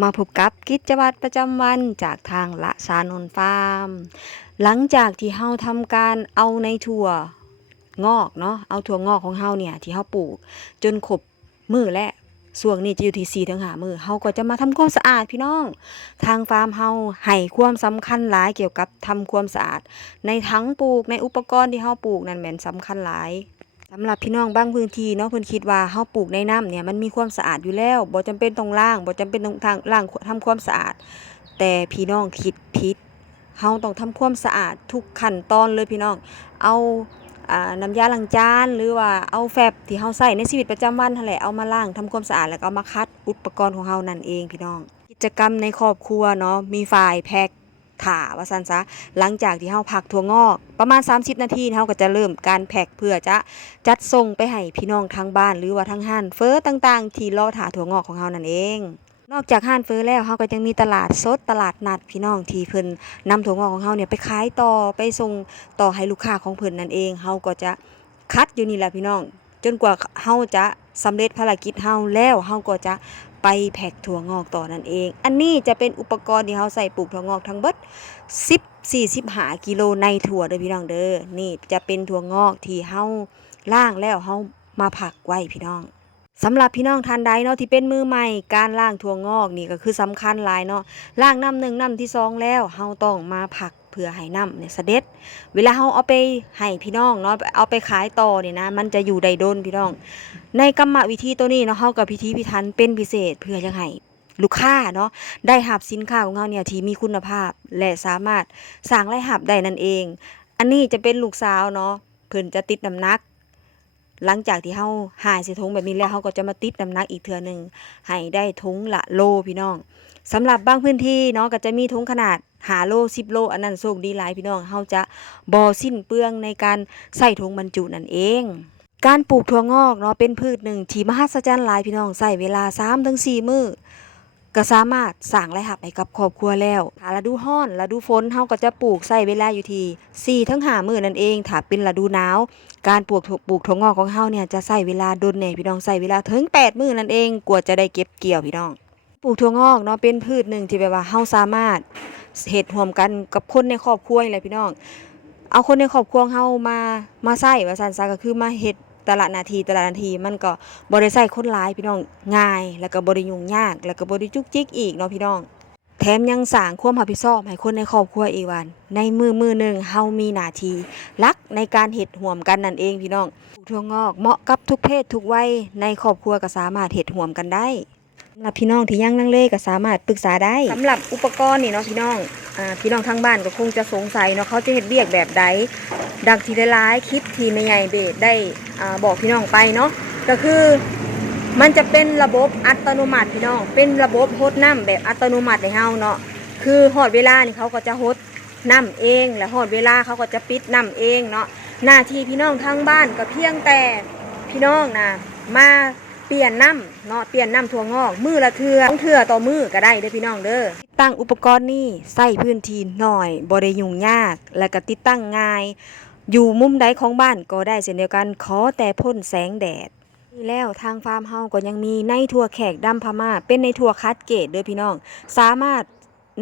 มาพบกับกิจวัตรประจำวันจากทางละชานนท์ฟาร์มหลังจากที่เฮาทำการเอาในถั่วงอกเนาะเอาถั่วงอกของเฮาเนี่ยที่เฮาปลูกจนครบมื้อและส่วงนี้จะอยู่ที่4 ถึง 5 มื้อเฮาก็จะมาทำความสะอาดพี่น้องทางฟาร์มเฮาให้ความสำคัญหลายเกี่ยวกับทำความสะอาดในถังปลูกในอุปกรณ์ที่เฮาปลูกนั่นแม่นสำคัญหลาย สำหรับพี่น้องบางพื้นที่เนาะเพิ่นคิดว่าเฮาปลูกในน้ำเนี่ยมันมีความสะอาดอยู่แล้วบ่จำเป็นต้องล้างบ่จำเป็นต้องทางล้างทำความสะอาดแต่พี่น้องคิดผิดเฮาต้องทำความสะอาดทุกขั้นตอนเลยพี่น้องเอาน้ำยาล้างจานหรือว่าเอาแฟบที่เฮาใช้ในชีวิตประจำวันนั่นแหละเอามาล้างทำความสะอาดแล้วก็เอามาคัดอุปกรณ์ของเฮานั่นเองพี่น้องกิจกรรมในครอบครัวเนาะมีฝ่ายแพ็คถ่าว่าซั่นซะหลังจากที่เฮาพักถั่วงอกประมาณ30 นาทีเฮาก็จะเริ่มการแพ็คเพื่อจะจัดส่งไปให้พี่น้องทางบ้านหรือว่าทางห้านเฟอต่างๆที่รอถ่าถั่วงอกของเฮานั่นเองนอกจากห้านเฟอแล้วเฮาก็ยังมีตลาดสดตลาดนัดพี่น้องที่เพิ่นนำถั่วงอกของเฮาเนี่ยไปขายต่อไปส่งต่อให้ลูกค้าของเพิ่นนั่นเองเฮาก็จะคัดอยู่นี่แหละพี่น้องจนกว่าเฮาจะสำเร็จภารกิจเฮาแล้วเฮาก็จะไปแพ็คถั่วงอกต่อนั่นเองอันนี้จะเป็นอุปกรณ์ที่เฮาใส่ปลูกถั่วงอกทั้งเบิด45 กิโลในถั่วเด้อพี่น้องเด้อนี่จะเป็นถั่วงอกที่เฮาล้างแล้วเฮามาผักไว้พี่น้องสำหรับพี่น้องท่านใดเนาะที่เป็นมือใหม่การล้างถั่วงอกนี่ก็คือสำคัญหลายเนาะล้างน้ำหนึ่งน้ำที่สองแล้วเฮาต้องมาผักเพื่อให้น้ำเนี่ยเสด็จเวลาเฮาเอาไปให้พี่น้องเนาะเอาไปขายต่อนี่นะมันจะอยู่ได้ดนพี่น้องในกรรมวิธีตัวนี้เนาะเฮากับพิธีพิถันเป็นพิเศษเพื่อจะให้ลูกค้าเนาะได้รับสินค้าของเฮาเนี่ยที่มีคุณภาพและสามารถสร้างรายรับได้นั่นเองอันนี้จะเป็นลูกสาวเนาะเพิ่นจะติดน้ำหนักหลังจากที่เฮาหายใส่ถุงแบบนี้แล้วเฮาก็จะมาติดน้ำหนักอีกเทื่อนึงให้ได้ถุงละโลพี่น้องสำหรับบางพื้นที่เนาะก็จะมีถุงขนาด5 โล10 โลอันนั้นโชคดีหลายพี่น้องเฮาจะบ่สิ้นเปลืองในการใส่ถุงบรรจุนั่นเองการปลูกถั่วงอกเนาะเป็นพืชหนึ่งที่มหัศจรรย์หลายพี่น้องใช้เวลา3 ถึง 4 มื้อก็สามารถสร้างรายรับให้กับครอบครัวแล้วถ้าฤดูร้อนฤดูฝนเฮาก็จะปลูกใช้เวลาอยู่ที่4 ถึง 5 มื้อนั่นเองถ้าเป็นฤดูหนาวการปลูกถั่วงอกของเฮาเนี่ยจะใช้เวลาดนแหน่พี่น้องใช้เวลาถึง8 มื้อนั่นเองกว่าจะได้เก็บเกี่ยวพี่น้องปลูกถั่วงอกเนาะเป็นพืชหนึ่งที่แบบว่าเฮาสามารถเฮ็ดร่วมกันกับคนในครอบครัวนี่แหละพี่น้องเอาคนในครอบครัวเฮามาใช้ว่าซั่นซะก็คือมาเฮ็ดแต่ละนาทีมันก็บ่ได้ใช้คนหลายพี่น้องง่ายแล้วก็บ่ได้ยุ่งยากแล้วก็บ่ได้จุกจิกอีกเนาะพี่น้องแถมยังสร้างความรับผิดชอบให้คนในครอบครัวอีกว่าในมื้อหนึ่งเฮามีหน้าที่หลักในการเฮ็ดร่วมกันนั่นเองพี่น้องปลูกถั่วงอกเหมาะกับทุกเพศทุกวัยในครอบครัวก็สามารถเฮ็ดร่วมกันได้สำหรับพี่น้องที่ยังลังเลก็สามารถปรึกษาได้สำหรับอุปกรณ์นี่เนาะพี่น้องทางบ้านก็คงจะสงสัยเนาะเขาจะเฮ็ดเวียกแบบใดดังที่หลายๆคลิปที่แม่ใหญ่เบสได้บอกพี่น้องไปเนาะก็คือมันจะเป็นระบบอัตโนมัติพี่น้องเป็นระบบฮดน้ำแบบอัตโนมัติให้เฮาเนาะคือฮอดเวลานี่เขาก็จะฮดน้ำเองและฮอดเวลาเขาก็จะปิดน้ำเองเนาะหน้าที่พี่น้องทางบ้านก็เพียงแต่พี่น้องนะมาเปลี่ยนน้ำเนาะเปลี่ยนน้ำถั่วงอกมือละเทื่อ2 เทื่อต่อมือก็ได้เด้อพี่น้องเด้อติดตั้งอุปกรณ์นี้ใส่พื้นที่น้อยบ่ได้ยุ่งยากและก็ติดตั้งง่ายอยู่มุมใดของบ้านก็ได้เช่นเดียวกันขอแต่พ่นแสงแดดนี่แล้วทางฟาร์มเฮาก็ยังมีในถั่วแขกดำพม่าเป็นในถั่วคัดเกรดเด้อพี่น้องสามารถ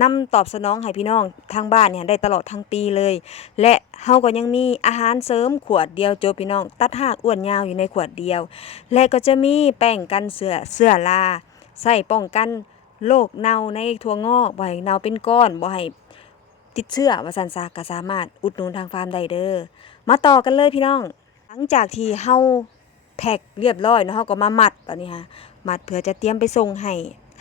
นำตอบสนองให้พี่น้องทางบ้านเนี่ยได้ตลอดทั้งปีเลยและเฮาก็ยังมีอาหารเสริมขวดเดียวจบพี่น้องตัดหากอ้วนยาวอยู่ในขวดเดียวและก็จะมีแป้งกันเสื้อราใส่ป้องกันโรคเน่าในถั่วงอกบ่ให้เน่าเป็นก้อนบ่ให้ติดเชื้อว่าซั่นซะก็สามารถอุดหนุนทางฟาร์มได้เด้อมาต่อกันเลยพี่น้องหลังจากที่เฮาแพ็คเรียบร้อยเนาะเฮาก็มามัดตอนนี้ฮะมัดเพื่อจะเตรียมไปส่งให้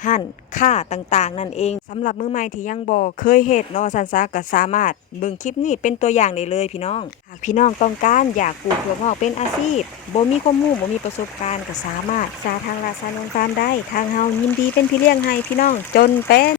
ห้านค้าต่างๆนั่นเองสำหรับมือใหม่ที่ยังบ่เคยเฮ็ดเนาะซั่นซะก็สามารถเบิ่งคลิปนี้เป็นตัวอย่างได้เลยพี่น้องหากพี่น้องต้องการอยากปลูกถั่วงอกเป็นอาชีพบ่มีความรู้บ่มีประสบการณ์ก็สามารถสาทางราชานนท์ฟาร์มได้ทางเฮายินดีเป็นพี่เลี้ยงให้พี่น้องจนเป็น